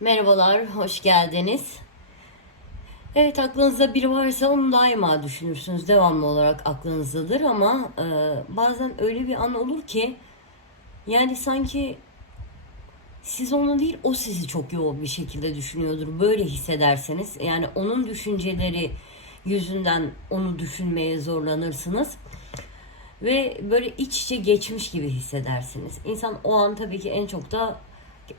Merhabalar, hoş geldiniz. Evet, aklınızda biri varsa onu daima düşünürsünüz. Devamlı olarak aklınızdadır ama e, bazen öyle bir an olur ki yani sanki siz onu değil, o sizi çok yoğun bir şekilde düşünüyordur. Böyle hissederseniz, yani onun düşünceleri yüzünden onu düşünmeye zorlanırsınız. Ve böyle iç içe geçmiş gibi hissedersiniz. İnsan o an tabii ki en çok da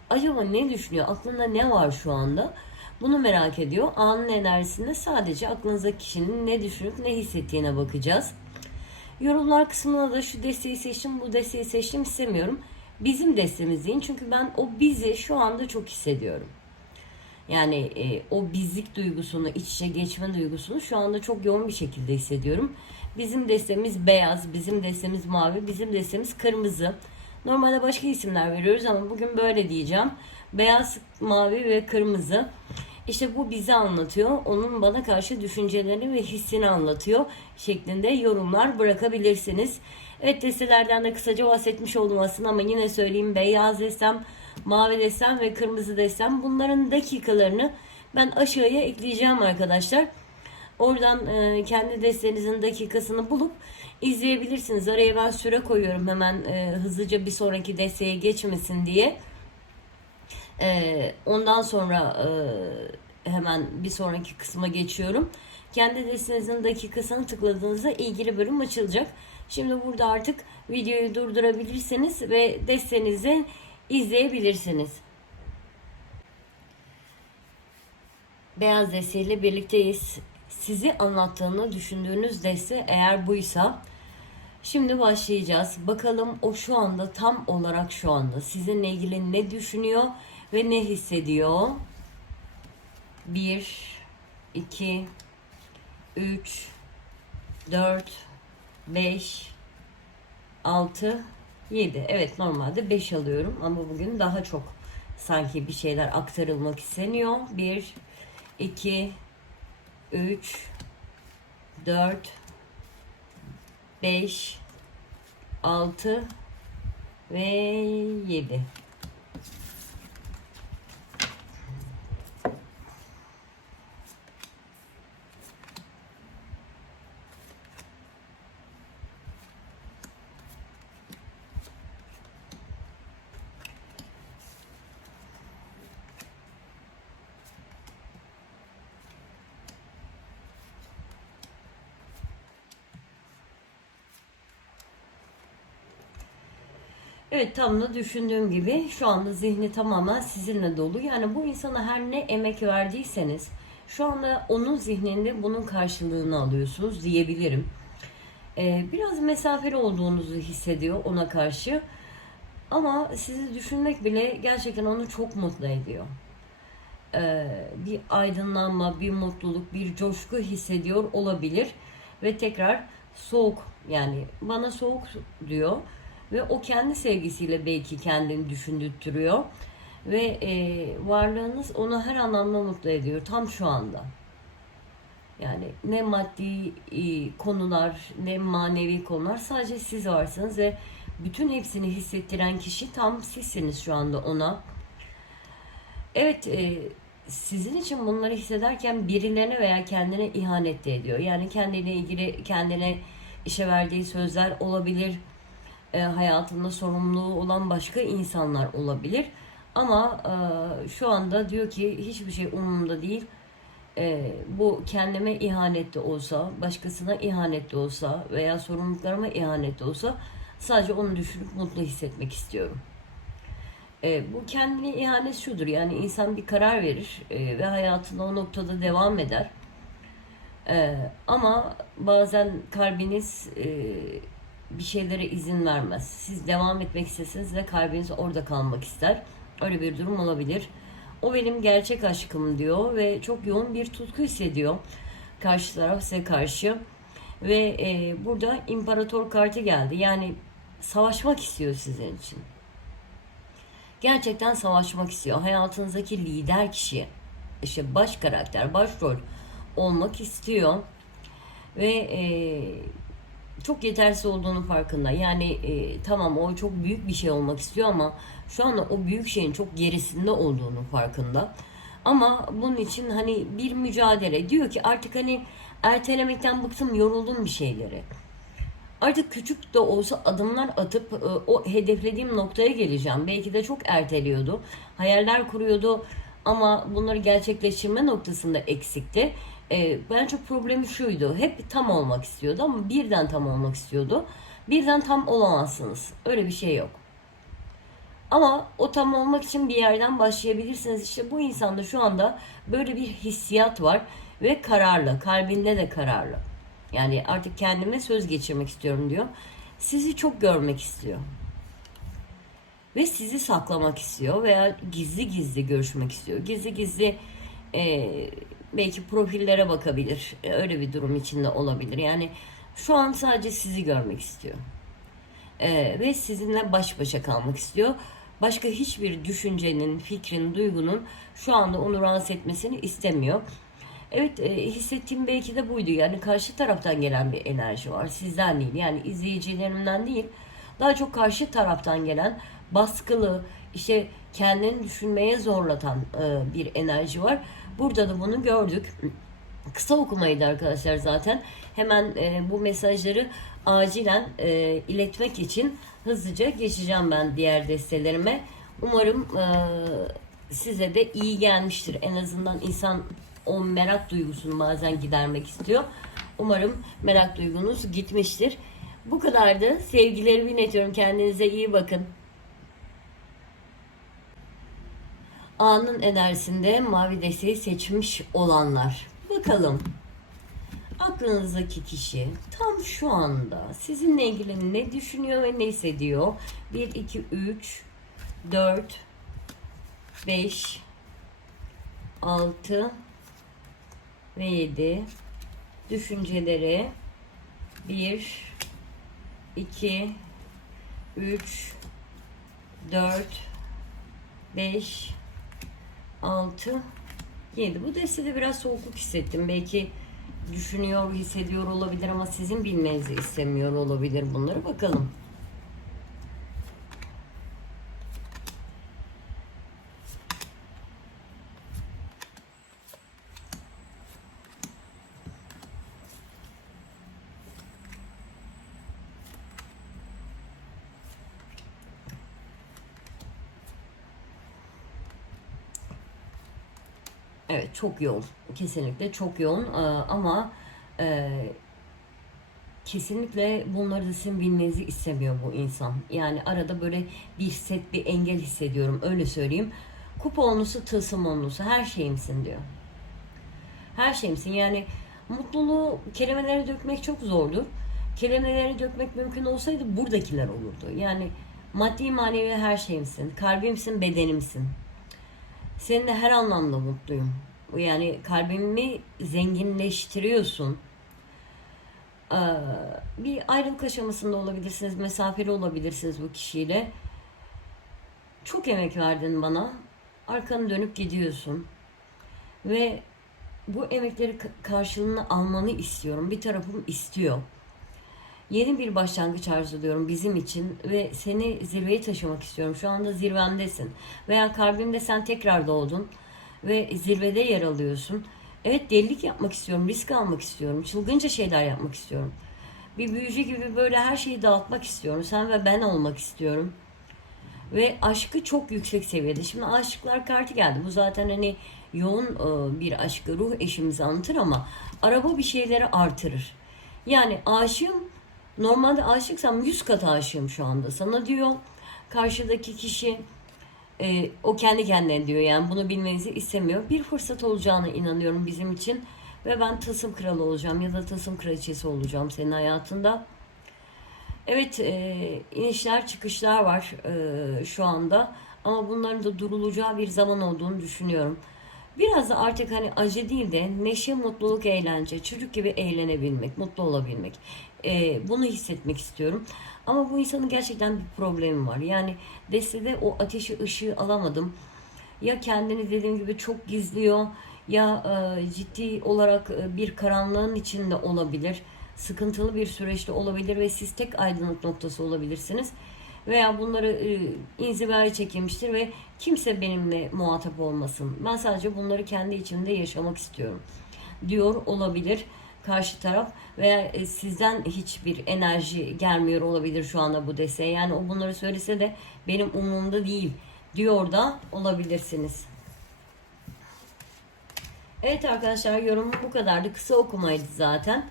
acaba ne düşünüyor, aklında ne var şu anda? Bunu merak ediyor. Anın enerjisinde sadece aklınızdaki kişinin ne düşünüp ne hissettiğine bakacağız. Yorumlar kısmına da şu desteği seçtim, bu desteği seçtim istemiyorum. Bizim destemiz deyin. Çünkü ben o bizi şu anda çok hissediyorum. Yani e, o bizlik duygusunu, iç içe geçme duygusunu şu anda çok yoğun bir şekilde hissediyorum. Bizim destemiz beyaz, bizim destemiz mavi, bizim destemiz kırmızı. Normalde başka isimler veriyoruz ama bugün böyle diyeceğim. Beyaz, mavi ve kırmızı. İşte bu bizi anlatıyor. Onun bana karşı düşüncelerini ve hissini anlatıyor şeklinde yorumlar bırakabilirsiniz. Evet destelerden de kısaca bahsetmiş oldum aslında ama yine söyleyeyim beyaz destem, mavi destem ve kırmızı destem bunların dakikalarını ben aşağıya ekleyeceğim arkadaşlar. Oradan e, kendi desteğinizin dakikasını bulup izleyebilirsiniz. Araya ben süre koyuyorum hemen e, hızlıca bir sonraki desteğe geçmesin diye. E, ondan sonra e, hemen bir sonraki kısma geçiyorum. Kendi desteğinizin dakikasını tıkladığınızda ilgili bölüm açılacak. Şimdi burada artık videoyu durdurabilirsiniz ve desteğinizi izleyebilirsiniz. Beyaz desteğiyle birlikteyiz. Sizi anlattığını düşündüğünüz deste eğer buysa şimdi başlayacağız. Bakalım o şu anda tam olarak şu anda sizinle ilgili ne düşünüyor ve ne hissediyor? 1 2 3 4 5 6 7 Evet normalde 5 alıyorum ama bugün daha çok sanki bir şeyler aktarılmak isteniyor. 1 2 3 4 5 6 ve 7 Evet tam da düşündüğüm gibi şu anda zihni tamamen sizinle dolu. Yani bu insana her ne emek verdiyseniz şu anda onun zihninde bunun karşılığını alıyorsunuz diyebilirim. Ee, biraz mesafeli olduğunuzu hissediyor ona karşı. Ama sizi düşünmek bile gerçekten onu çok mutlu ediyor. Ee, bir aydınlanma, bir mutluluk, bir coşku hissediyor olabilir. Ve tekrar soğuk yani bana soğuk diyor ve o kendi sevgisiyle belki kendini düşündürtüyor ve e, varlığınız onu her anlamda mutlu ediyor tam şu anda. Yani ne maddi e, konular ne manevi konular sadece siz varsınız ve bütün hepsini hissettiren kişi tam sizsiniz şu anda ona. Evet e, sizin için bunları hissederken birilerine veya kendine ihanet de ediyor. Yani kendiyle ilgili kendine işe verdiği sözler olabilir e, hayatında sorumluluğu olan başka insanlar olabilir. Ama e, şu anda diyor ki hiçbir şey umurumda değil. E, bu kendime ihanet de olsa, başkasına ihanet de olsa veya sorumluluklarıma ihanet de olsa sadece onu düşünüp mutlu hissetmek istiyorum. E, bu kendine ihanet şudur yani insan bir karar verir e, ve hayatında o noktada devam eder. E, ama bazen kalbiniz e, bir şeylere izin vermez. Siz devam etmek istesiniz ve kalbiniz orada kalmak ister. Öyle bir durum olabilir. O benim gerçek aşkım diyor ve çok yoğun bir tutku hissediyor karşı taraf size karşı. Ve e, burada imparator kartı geldi. Yani savaşmak istiyor sizin için. Gerçekten savaşmak istiyor. Hayatınızdaki lider kişi, işte baş karakter, başrol olmak istiyor. Ve e, çok yetersiz olduğunu farkında. Yani e, tamam o çok büyük bir şey olmak istiyor ama şu anda o büyük şeyin çok gerisinde olduğunu farkında. Ama bunun için hani bir mücadele diyor ki artık hani ertelemekten bıktım yoruldum bir şeyleri. Artık küçük de olsa adımlar atıp e, o hedeflediğim noktaya geleceğim. Belki de çok erteliyordu. Hayaller kuruyordu ama bunları gerçekleştirme noktasında eksikti. E, bence problemi şuydu. Hep tam olmak istiyordu ama birden tam olmak istiyordu. Birden tam olamazsınız. Öyle bir şey yok. Ama o tam olmak için bir yerden başlayabilirsiniz. İşte bu insanda şu anda böyle bir hissiyat var ve kararlı. Kalbinde de kararlı. Yani artık kendime söz geçirmek istiyorum diyor. Sizi çok görmek istiyor. Ve sizi saklamak istiyor veya gizli gizli görüşmek istiyor. Gizli gizli e, belki profillere bakabilir. E, öyle bir durum içinde olabilir. Yani şu an sadece sizi görmek istiyor. E, ve sizinle baş başa kalmak istiyor. Başka hiçbir düşüncenin, fikrin, duygunun şu anda onu rahatsız etmesini istemiyor. Evet e, hissettiğim belki de buydu. Yani karşı taraftan gelen bir enerji var. Sizden değil. Yani izleyicilerimden değil. Daha çok karşı taraftan gelen baskılı, işte kendini düşünmeye zorlatan e, bir enerji var. Burada da bunu gördük. Kısa okumaydı arkadaşlar zaten. Hemen e, bu mesajları acilen e, iletmek için hızlıca geçeceğim ben diğer destelerime. Umarım e, size de iyi gelmiştir. En azından insan o merak duygusunu bazen gidermek istiyor. Umarım merak duygunuz gitmiştir. Bu kadardı. Sevgilerimi iletiyorum. Kendinize iyi bakın. Anın enerjisinde mavi desteği seçmiş olanlar. Bakalım. Aklınızdaki kişi tam şu anda sizinle ilgili ne düşünüyor ve ne hissediyor? 1, 2, 3, 4, 5, 6 ve 7 düşünceleri 1, 2, 3, 4, 5, 6, 7. Bu destede biraz soğukluk hissettim. Belki düşünüyor, hissediyor olabilir ama sizin bilmenizi istemiyor olabilir bunları. Bakalım. Evet çok yoğun. Kesinlikle çok yoğun Ee, ama e, kesinlikle bunları da sizin bilmenizi istemiyor bu insan. Yani arada böyle bir set bir engel hissediyorum öyle söyleyeyim. Kupa olnusu tılsım olnusu her şeyimsin diyor. Her şeyimsin yani mutluluğu kelimelere dökmek çok zordur. Kelimelere dökmek mümkün olsaydı buradakiler olurdu. Yani maddi manevi her şeyimsin. Kalbimsin, bedenimsin. Seninle her anlamda mutluyum. Yani kalbimi zenginleştiriyorsun. Ee, bir ayrılık aşamasında olabilirsiniz, mesafeli olabilirsiniz bu kişiyle. Çok emek verdin bana. Arkanı dönüp gidiyorsun. Ve bu emekleri ka- karşılığını almanı istiyorum. Bir tarafım istiyor. Yeni bir başlangıç arzuluyorum bizim için ve seni zirveye taşımak istiyorum. Şu anda zirvemdesin. Veya kalbimde sen tekrar doğdun ve zirvede yer alıyorsun. Evet delilik yapmak istiyorum, risk almak istiyorum, çılgınca şeyler yapmak istiyorum. Bir büyücü gibi böyle her şeyi dağıtmak istiyorum. Sen ve ben olmak istiyorum. Ve aşkı çok yüksek seviyede. Şimdi aşıklar kartı geldi. Bu zaten hani yoğun e, bir aşkı ruh eşimizi anlatır ama araba bir şeyleri artırır. Yani aşığım normalde aşıksam 100 kat aşığım şu anda sana diyor. Karşıdaki kişi e, o kendi kendine diyor yani bunu bilmenizi istemiyor. Bir fırsat olacağına inanıyorum bizim için. Ve ben tasım kralı olacağım ya da tasım kraliçesi olacağım senin hayatında. Evet e, inişler çıkışlar var e, şu anda ama bunların da durulacağı bir zaman olduğunu düşünüyorum. Biraz da artık hani acı değil de neşe, mutluluk, eğlence, çocuk gibi eğlenebilmek, mutlu olabilmek. E, bunu hissetmek istiyorum. Ama bu insanın gerçekten bir problemi var. Yani destede o ateşi, ışığı alamadım. Ya kendini dediğim gibi çok gizliyor ya e, ciddi olarak e, bir karanlığın içinde olabilir. sıkıntılı bir süreçte olabilir ve siz tek aydınlık noktası olabilirsiniz. Veya bunları e, inzivaya çekilmiştir ve kimse benimle muhatap olmasın. Ben sadece bunları kendi içimde yaşamak istiyorum diyor olabilir karşı taraf veya e, sizden hiçbir enerji gelmiyor olabilir şu anda bu desteğe. Yani o bunları söylese de benim umurumda değil diyor da olabilirsiniz. Evet arkadaşlar yorumum bu kadardı. Kısa okumaydı zaten.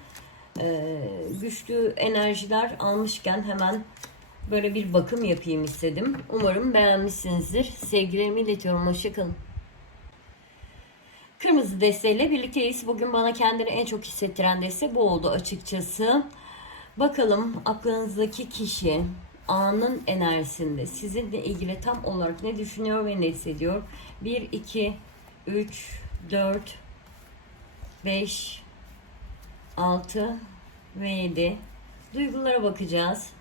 Ee, güçlü enerjiler almışken hemen böyle bir bakım yapayım istedim. Umarım beğenmişsinizdir. Sevgilerimi iletiyorum. Hoşçakalın. Kırmızı desteğiyle birlikteyiz. Bugün bana kendini en çok hissettiren deste bu oldu açıkçası. Bakalım aklınızdaki kişi anın enerjisinde sizinle ilgili tam olarak ne düşünüyor ve ne hissediyor? 1, 2, 3, 4, 5, 6 ve 7. Duygulara bakacağız.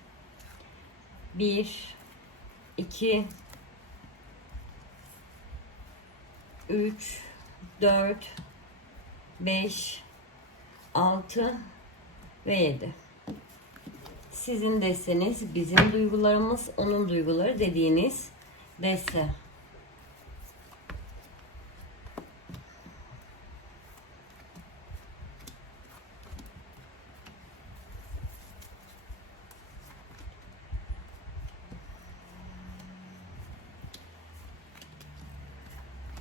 1, 2, 3, 4, 5, 6 ve 7. Sizin desteniz, bizim duygularımız, onun duyguları dediğiniz deste.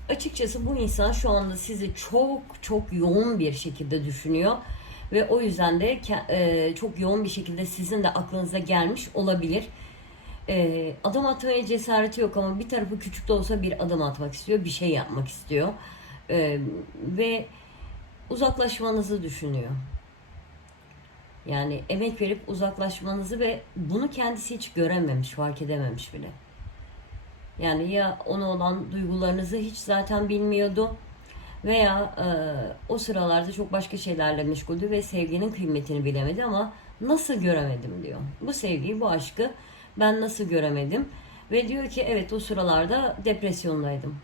Açıkçası bu insan şu anda sizi çok çok yoğun bir şekilde düşünüyor ve o yüzden de e, çok yoğun bir şekilde sizin de aklınıza gelmiş olabilir. E, adım atmaya cesareti yok ama bir tarafı küçük de olsa bir adım atmak istiyor, bir şey yapmak istiyor E, ve uzaklaşmanızı düşünüyor. Yani emek verip uzaklaşmanızı ve bunu kendisi hiç görememiş, fark edememiş bile. Yani ya ona olan duygularınızı hiç zaten bilmiyordu veya e, o sıralarda çok başka şeylerle meşguldü ve sevginin kıymetini bilemedi ama nasıl göremedim diyor. Bu sevgiyi, bu aşkı ben nasıl göremedim? Ve diyor ki evet o sıralarda depresyondaydım.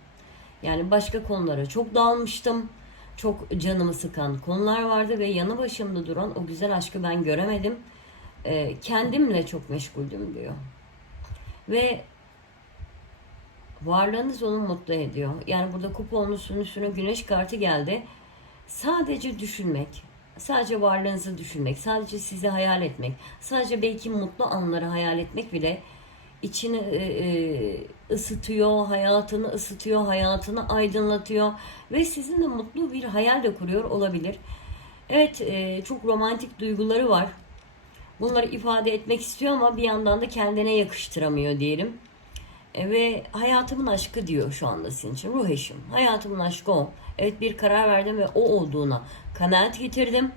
Yani başka konulara çok dalmıştım. Çok canımı sıkan konular vardı ve yanı başımda duran o güzel aşkı ben göremedim. E, kendimle çok meşguldüm diyor. Ve varlığınız onu mutlu ediyor. Yani burada kuponunuzun üstüne güneş kartı geldi. Sadece düşünmek, sadece varlığınızı düşünmek, sadece sizi hayal etmek, sadece belki mutlu anları hayal etmek bile içini e, e, ısıtıyor, hayatını ısıtıyor, hayatını aydınlatıyor ve sizinle mutlu bir hayal de kuruyor olabilir. Evet, e, çok romantik duyguları var. Bunları ifade etmek istiyor ama bir yandan da kendine yakıştıramıyor diyelim. E, ve hayatımın aşkı diyor şu anda sizin için. Ruh eşim. Hayatımın aşkı o. Evet bir karar verdim ve o olduğuna kanaat getirdim.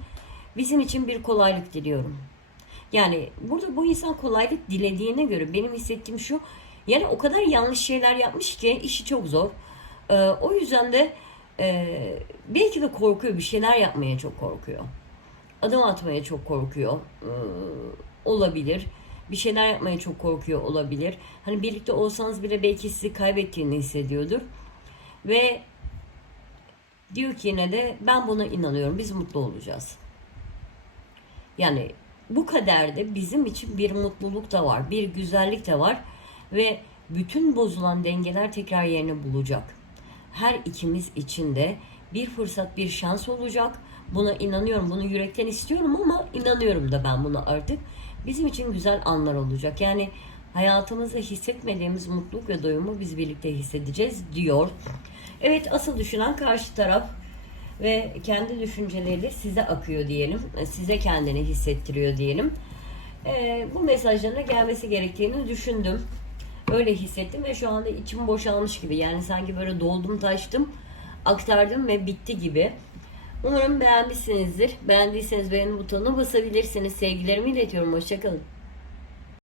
Bizim için bir kolaylık diliyorum. Yani burada bu insan kolaylık dilediğine göre benim hissettiğim şu. Yani o kadar yanlış şeyler yapmış ki işi çok zor. Ee, o yüzden de e, belki de korkuyor. Bir şeyler yapmaya çok korkuyor. Adım atmaya çok korkuyor. Ee, olabilir bir şeyler yapmaya çok korkuyor olabilir. Hani birlikte olsanız bile belki sizi kaybettiğini hissediyordur. Ve diyor ki yine de ben buna inanıyorum. Biz mutlu olacağız. Yani bu kaderde bizim için bir mutluluk da var, bir güzellik de var ve bütün bozulan dengeler tekrar yerini bulacak. Her ikimiz için de bir fırsat, bir şans olacak. Buna inanıyorum, bunu yürekten istiyorum ama inanıyorum da ben buna artık bizim için güzel anlar olacak. Yani hayatımızda hissetmediğimiz mutluluk ve doyumu biz birlikte hissedeceğiz diyor. Evet asıl düşünen karşı taraf ve kendi düşünceleri size akıyor diyelim. Size kendini hissettiriyor diyelim. Ee, bu mesajların gelmesi gerektiğini düşündüm. Öyle hissettim ve şu anda içim boşalmış gibi. Yani sanki böyle doldum taştım, aktardım ve bitti gibi. Umarım beğenmişsinizdir. Beğendiyseniz beğeni butonuna basabilirsiniz. Sevgilerimi iletiyorum. Hoşçakalın.